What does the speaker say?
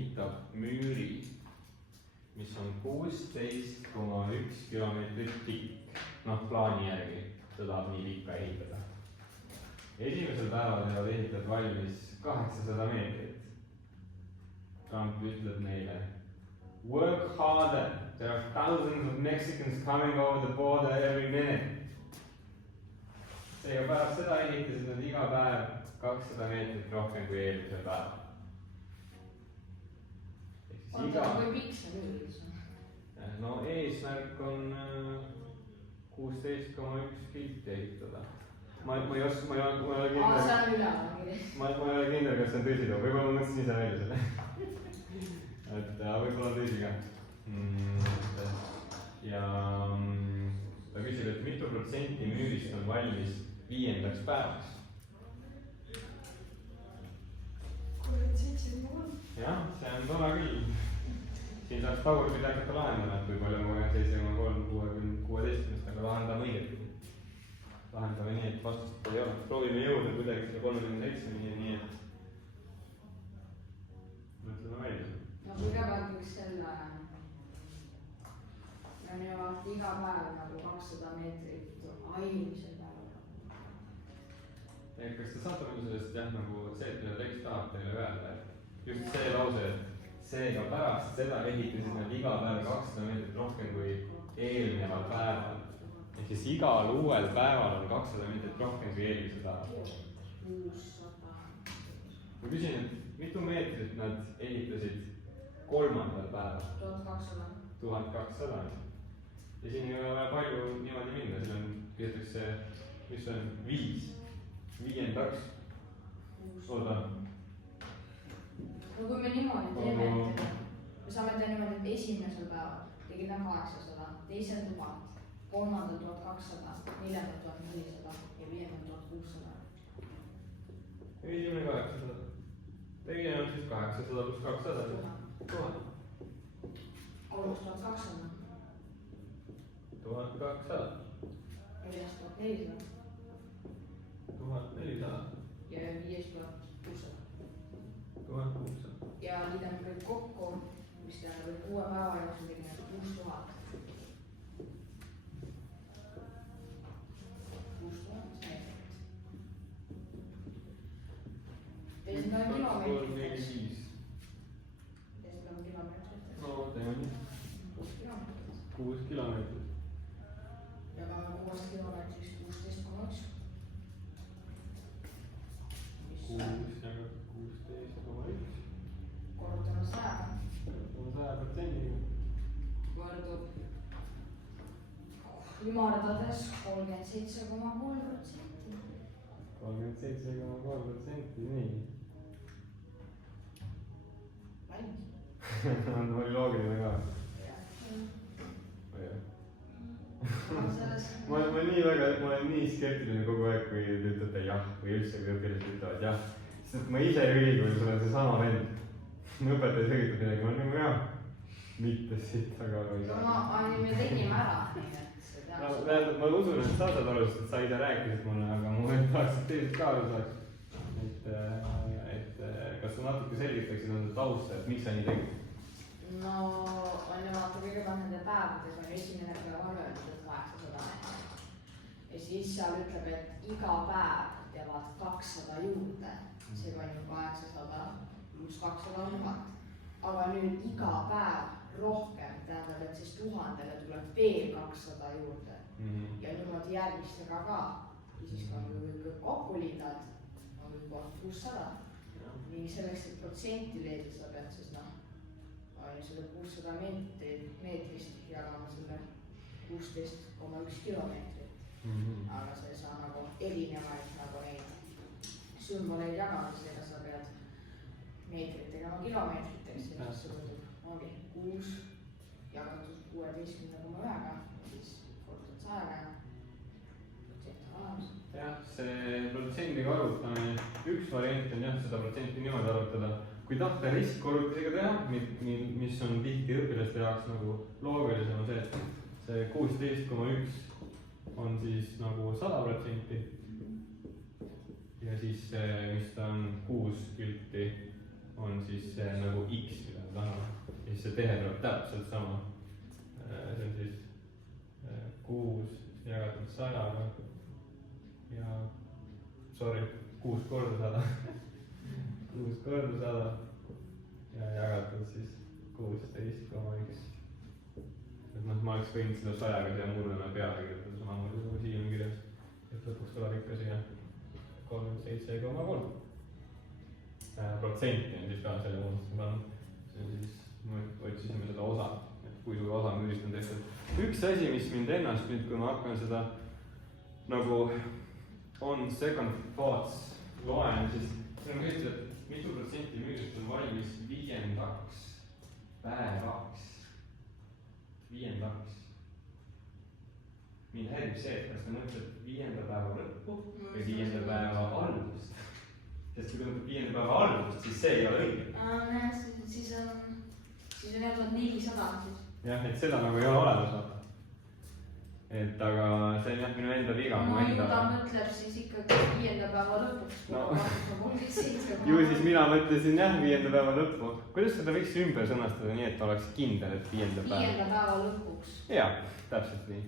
ehitab müüri, mis on 16,1 kilomeetrit pikk, noh plaani järgi, ta tahab nii pikka ehitada. Esimesel päeval teevad ehitajad valmis 800 meetrit. Trump ütleb neile, work harder, there are thousands of Mexicans coming over the border every minute. Seega pärast seda ehitasid nad iga päev 200 meetrit rohkem kui eelmisel päeval. Oota, kui pikk see nüüd? No eesmärk on 16,1 kilti ehitada. Ma ei ole kindel. See on üle. Ma ei ole kindel, kas see on tõsi, võib-olla ma mõtlesin ise välja selle. Võib-olla tõsi ka. Ja ta küsib, et mitu protsenti müürist on valmis 5. päevaks? 37,3. Jah, see on tore küll. Siin saaks tagurpidi hakata lahendama, et kui palju on 37,3 aga lahendame õieti. Lahendame nii, et vastust ei ole. Proovime jõuda kuidagi selle 37-ni, nii et mõtleme välja. No kõigepealt võiks selle jõuavad iga päev nagu 200 meetrit aimisel päeval. Kas te saate nagu sellest jah, nagu see, et mida tekst tahab teile öelda, et just see lause, et seega pärast seda ehitasid nad iga päev 200 meetrit rohkem kui eelneval päeval. Ehk siis igal uuel päeval on 200 meetrit rohkem kui eelmisel päeval. 600. Ma küsin, et mitu meetrit nad ehitasid 3. päeval? 1200. 1200. Ja siin ei ole palju niimoodi minna, siin on küsitakse, mis on 5. 5. Oota. No kui me niimoodi teeme, me saame teha niimoodi, et esimesel päeval tegid 800, teisel 1000, 3. 1200, 4. 1400 ja 5. 1600. Esimene 800. Teine on siis 800 pluss 200. 1000. 3200. 1200. 4400. 1400. Ja 5600. 1600. Ja liidame kõik kokku, mis tähendab, et 6 päeva jooksul tegime 6000. 6000 meetrit. Teised on kilomeetriteks. Teised on kilomeetriteks. No teeme nii. 6 kilomeetrit. 6 kilomeetrit. Jagame 6 kilomeetriks 16,1. 6 jagatud 16,1. Korrutame 100. Korrutame 100%-ga. Võrdub ümardades 37,3%. 37,3%, nii. Valmis. Oli loogiline ka. Ma olen nii skeptiline kogu aeg, kui te ütlete jah või üldse, kui õpilased ütlevad jah. Sest ma ise ülikoolis olen seesama vend. Õpetaja selgitab midagi, ma olen nagu jah, mitte siit taga aru ei saa. Me tegime ära, nii et see teab. Ma usun, et sa saad aru, sest sa ise rääkisid mulle, aga ma tahaks, et teised ka aru saaks. Et kas sa natuke selgitaksid enda tausta, et miks sa nii tegid? No, on ju vaata kõigepealt nende päevades on esimene päev on öeldud, et 800 meetrit. Ja siis seal ütleb, et iga päev teevad 200 juurde. See on ju 800 pluss 200 on 1000. Aga nüüd iga päev rohkem tähendab, et siis 1000-le tuleb veel 200 juurde. Ja niimoodi järgmistega ka. Ja siis kui kokku liidad, on juba 600. Nii selleks, et protsenti leida, sa pead siis selle 600 meetrist jagama selle 16,1 kilomeetrit. Aga sa ei saa nagu erinevaid nagu neid sümboleid jagada, seega sa pead meetrit tegema kilomeetriteks. Ja siis see võtub 6 jagatud 16,1-ga ja siis korrutad 100-ga ja protsent on olemas. Jah, see protsendiga arvutamine, üks variant on jah, seda protsenti niimoodi arvutada. Kui tahta ristkorrutisega teha, mis on tihti õpilaste jaoks nagu loogilisem on see, et see 16,1 on siis nagu 100%. Ja siis, mis ta on 6 kilti, on siis see nagu X, mida me tahame. Ja siis see tehe tuleb täpselt sama. See on siis 6 jagatud 100-ga ja 6 korda 100 6 korda 100 ja jagatud siis 16,1. Et noh, ma oleks võinud seda 100-ga siia murruna peale kirjutada samamoodi nagu siia on kirjas. Et lõpuks tuleb ikka siia 37,3%. Protsenti on siis ka selle unustasin pannud. See on siis, me otsisime seda osa, et kui suur osa müügist on tehtud. Üks asi, mis mind ennast nüüd, kui ma hakkan seda nagu on second thoughts loen, siis see on küsitud, et mitu protsenti müügist on valmis 5. päevaks. 5. Mind häirib see, et kas ta mõtleb 5. päeva lõppu või 5. päeva algust. Sest kui ta mõtleb 5. päeva algust, siis see ei ole õige. Siis on jätnud 400 siis. Jah, et seda nagu ei ole olemas, vaata. Et aga see on jah minu enda viga. No ju ta mõtleb siis ikkagi 5. päeva lõpuks. No. Ju siis mina mõtlesin jah 5. päeva lõppu. Kuidas seda võiks ümber sõnastada nii, et oleks kindel, et 5. päeva? 5. päeva lõpuks. Jaa, täpselt nii.